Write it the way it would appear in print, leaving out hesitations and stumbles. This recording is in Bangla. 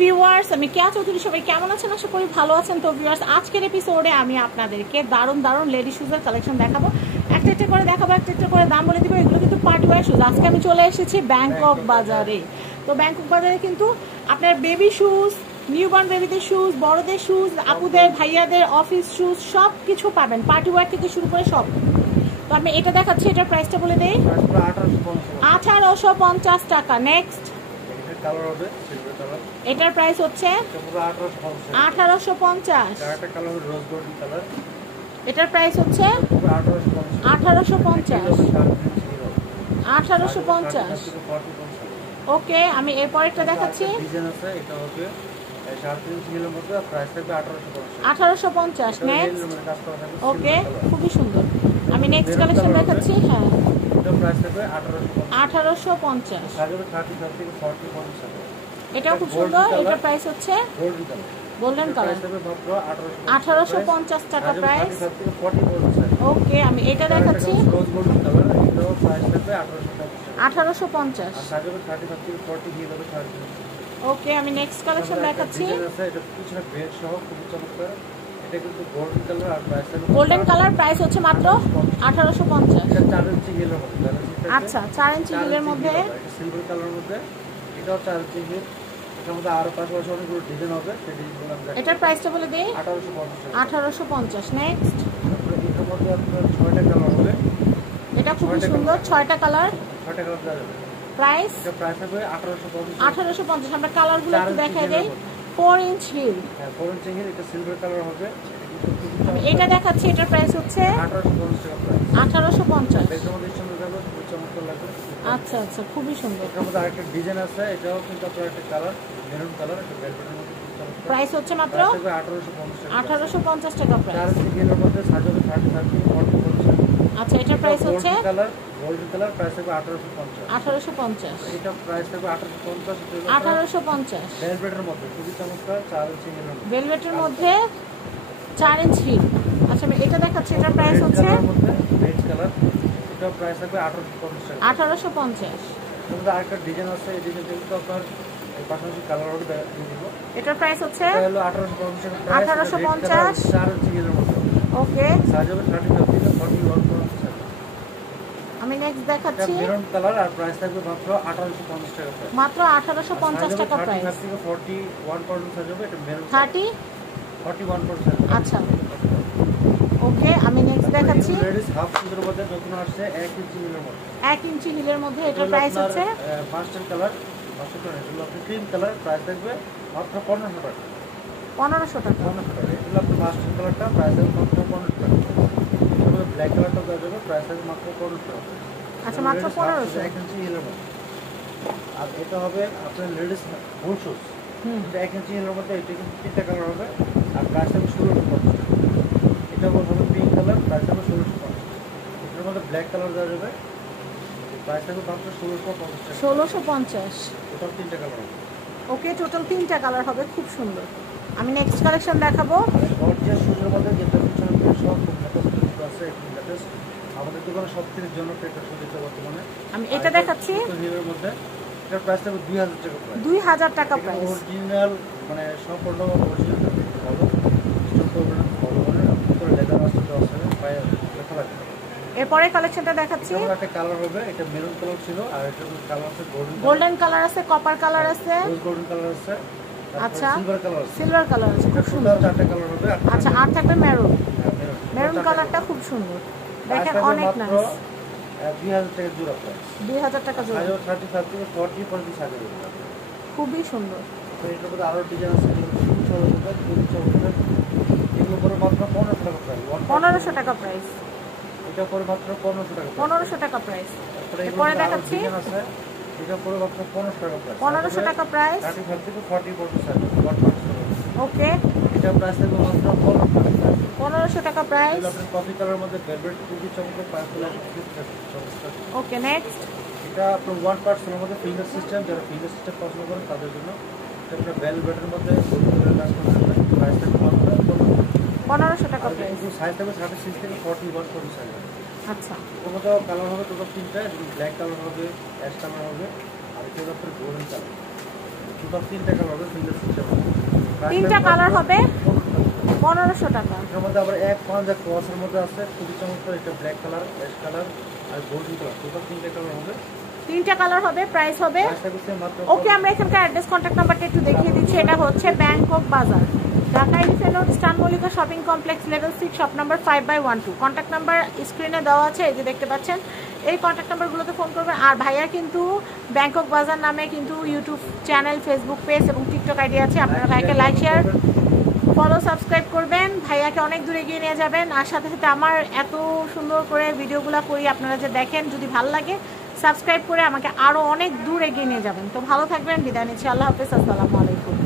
ভিউয়ার্স, আমি কেয়া চৌধুরী। সবাই কেমন আছেন? আশা করি ভালো আছেন। তো ভিউয়ার্স, আজকের এপিসোডে আমি আপনাদেরকে দারুণ দারুণ লেডি শুজের কালেকশন দেখাবো। একটা একটা করে দেখাবো, একটা একটা করে দাম বলে দিব। এগুলো কিন্তু পার্টি ওয়্যার শুজ। আজকে আমি চলে এসেছি ব্যাংকক বাজারে। তো ব্যাংকক বাজারে কিন্তু আপনার বেবি শুজ, নিউবর্ন বেবিদের শুজ, বড়দের শুজ, আপুদের ভাইয়াদের অফিস শুজ সব কিছু পাবেন, পার্টি ওয়্যার থেকে শুরু করে সব। তো আমি এটা দেখাচ্ছি, এটার প্রাইসটা বলে দেই, 1850 টাকা। নেক্সট, এটার প্রাইস হচ্ছে 1850। এটার প্রাইস হচ্ছে 1850। ওকে, আমি এরপর একটা দেখাচ্ছি, 1850। নেক্সট, ওকে, খুবই সুন্দর। আমি নেক্সট কালেকশন দেখাচ্ছি, হ্যাঁ, 1850। এটাও খুব সুন্দর। এটার প্রাইস হচ্ছে গোল্ডেন কালার, 1850 টাকা প্রাইস। ওকে, আমি এটা দেখাচ্ছি, 1850। ওকে, আমি নেক্সট কালেকশন দেখাচ্ছি, গোল্ডেন কালার, প্রাইস হচ্ছে মাত্র 1850। আচ্ছা, 4 ইঞ্চি হিলের মধ্যে, সিলভার কালারের মধ্যে, এটাও 4 ইঞ্চি হিল। এটার মধ্যে আরো পাশাপাশি অনেকগুলো ডিজাইন হবে, সেই ডিজাইনগুলো আমরা এটার প্রাইসটা বলে দেই, 1850। নেক্সট, এটার মধ্যে আপনার 6টা কালার হবে। এটা খুব সুন্দর, 6টা কালার। 6টা কালার দেওয়া যাবে। প্রাইস, এটা প্রাইস হবে 1850। 1850। আমরা কালারগুলো একটু দেখাই দেই। 4 ইঞ্চ হিল, হ্যাঁ 4 ইঞ্চি হিল, এটা সিলভার কালার হবে। আমি এটা দেখাচ্ছি, এটার প্রাইস হচ্ছে 1850 টাকা প্রাইস। 1850। এটার মধ্যে সুন্দর লাগবে, খুব চমৎকার লাগবে। আচ্ছা আচ্ছা, খুবই সুন্দর। এটার মধ্যে আরেকটা ডিজাইন আছে, এটাও কিন্তু আপনার একটা কালার, মেরুন কালার, এটা ভেলভেটের মধ্যে খুব চমৎকার। প্রাইস হচ্ছে মাত্র 1850 টাকা প্রাইস। 4 ইঞ্চি হিলের মধ্যে সাজানো 30 আচ্ছা, এটার প্রাইস হচ্ছে গোল্ডেন কালার, প্রাইস হবে 1850। 1850। এটা প্রাইস হবে 1850। 1850 ভেলভেটের মধ্যে খুবই চমৎকার, 4 ইঞ্চি হিলের মধ্যে, ভেলভেটের মধ্যে 4 ইঞ্চ হিল। আচ্ছা, আমি এটা দেখাচ্ছি, এটার প্রাইস হচ্ছে রেড কালার, এটা প্রাইস হবে 1850 টাকা। 1850। এর আরেকটা ডিজাইন আছে, এই ডিজাইনটা কিন্তু আপনার এই পাশাপাশি কালার হবে, দিয়ে দিব। এটার প্রাইস হচ্ছে এটা হলো 1850 টাকা প্রাইস। 1850, 4 ইঞ্চি হিলের মধ্যে। ওকে, সাইজ হবে 35 থেকে 41 পর্যন্ত। আমি নেক্সট দেখাচ্ছি, মেরুন কালার, আর প্রাইস থাকবে মাত্র 1850 টাকা প্রাইস। মাত্র 1850 টাকা প্রাইস। 35 থেকে 41 পর্যন্ত সাইজ হবে, এটা মেরুন 41%। 41%। আচ্ছা, ওকে, আমি নেক্সট দেখাচ্ছি, লেডিস হাফ সুন্দর মধ্যে নতুন আসছে 1 ইঞ্চি হিলের মধ্যে। 1 ইঞ্চি হিলের মধ্যে, এটার প্রাইস হচ্ছে মাস্টার কালার, এগুলো আপনার ক্রিম কালার, প্রাইস থাকবে মাত্র 1500 টাকা। 1500 টাকা। 1500 টাকা। এগুলো আপনার মাস্টার কালারটা প্রাইস থাকবে মাত্র 1500 টাকা। এগুলো ব্ল্যাক কালারটা দেওয়া যাবে, প্রাইস থাকবে মাত্র 1500 টাকা। আচ্ছা, মাত্র 1500। 1 ইঞ্চি হিলের মধ্যে। আর এটা হবে আপনার লেডিস ফুল শুজ, 1 ইঞ্চি হিলের মধ্যে। এটা কিন্তু 3টা কালার হবে, আর প্রাইস থাকবে 1650। এটা হবে পিঙ্ক কালার, প্রাইস থাকবে 1650। এটার মধ্যে ব্ল্যাক কালার দেওয়া যাবে, প্রাইস থাকবে মাত্র 1650 টাকা। 1650। টোটাল 3টা কালার হবে। ওকে, টোটাল 3টা কালার হবে, খুব সুন্দর। আমি নেক্সট কালেকশন দেখাবো, গর্জিয়াস শুজের মধ্যে যেটা পিছনে সব লেটেস্ট আছে, লেটেস্ট আমাদের দোকানে সবথেকে জনপ্রিয় একটা শুজ এটা বর্তমানে। আমি এটা দেখাচ্ছি, হিলের মধ্যে, এটার প্রাইস থাকবে 2000 টাকা প্রাইস। 2000 টাকা প্রাইস। অরিজিনাল, মানে সম্পূর্ণ অরিজিনাল ভালো স্টোন করবেন, ভালো মানে পুরো লেদার আছে, পায়ে লেখা লাগবে। এরপরে কালেকশনটা দেখাচ্ছি, একটা কালার হবে, এটা মেরুন কালার ছিল, আর এটা কালার আছে গোল্ডেন কালার আছে, কপার কালার আছে, গোল্ডেন কালার আছে, আচ্ছা, সিলভার কালার আছে, সিলভার কালার আছে, খুব সুন্দর। 4টা কালার হবে। আচ্ছা, আর থাকবে মেরুন। মেরুন কালারটা খুব সুন্দর, দেখেন অনেক নাইস। 2000 টাকা জোড়া প্রাইস। 2000 টাকা জোড়া, 35 থেকে 40 পর্যন্ত সাইজ হবে। খুবই সুন্দর। এটার মধ্যে আরো ডিজাইন আছে, এগুলো করে মাত্র 1500 টাকা প্রাইস। 1500 টাকা প্রাইস। এটা করে মাত্র 1500 টাকা। 1500 টাকা প্রাইস। এরপরে দেখাচ্ছি, এটা করে মাত্র 1500 টাকা প্রাইস। 1500 টাকা প্রাইস, 35 থেকে 40 পর্যন্ত সাইজ। ওকে, এটা প্রাইস থাকবে মাত্র 1500 টাকা প্রাইস। আপনার কফি কালার মধ্যে ভেলভেট খুবই চমৎকার, প্রাইস হলো 50 টাকা। ওকে, নেক্সট, এটা আপনার 1% মধ্যে ফিঙ্গার সিস্টেম, যারা ফিঙ্গার সিস্টেম পছন্দ করেন তাদের জন্য। এটা আপনার ভেলভেটের মধ্যে কাজ করতে হবে, প্রাইস থাকবে মাত্র 1500 টাকা প্রাইস। সাইজ থাকবে 36 থেকে 41 পর্যন্ত সাইজ। আচ্ছা, কোনোটা কালার হবে টোটাল 3টা, ব্ল্যাক কালার হবে, অ্যাশ কালার হবে, আর এটা হচ্ছে গোল্ডেন কালার। টোটাল 3টা কালার হবে ফিঙ্গার সিস্টেম। 3টা কালার হবে 1500 টাকা। এর মধ্যে আবার এক পাঁচা ক্রসের মধ্যে আছে খুবই চমৎকার, এটা ব্ল্যাক কালার, অ্যাশ কালার আর গোল্ডেন কালার, টোটাল 3টা কালার হবে। 3টা কালার হবে, প্রাইস হবে। ওকে, আমরা এখানকার অ্যাড্রেস কন্ট্যাক্ট নাম্বারটা একটু দেখিয়ে দিচ্ছি। এটা হচ্ছে ব্যাংকক বাজার, ঢাকা এলিফ্যান্ট রোড, স্টান Mallika shopping complex, level 6, shop number 5/12। Contact number স্ক্রিনে দেওয়া আছে, এই যে দেখতে পাচ্ছেন। এই কন্ট্যাক্ট নাম্বারগুলোতে ফোন করবেন। আর ভাইয়া কিন্তু ব্যাংকক বাজার নামে কিন্তু ইউটিউব চ্যানেল, ফেসবুক পেজ এবং টিকটক আইডি আছে। আপনারা ভাইকে লাইক, শেয়ার, ফলো, সাবস্ক্রাইব করবেন। ভাইয়াকে অনেক দূরে এগিয়ে নিয়ে যাবেন। আর সাথে সাথে আমার এত সুন্দর করে ভিডিওগুলো করি, আপনারা যে দেখেন, যদি ভালো লাগে সাবস্ক্রাইব করে আমাকে আরও অনেক দূর এগিয়ে নিয়ে যাবেন। তো ভালো থাকবেন, বিদায় নিচ্ছি। আল্লাহ হাফেজ, আসসালামু আলাইকুম।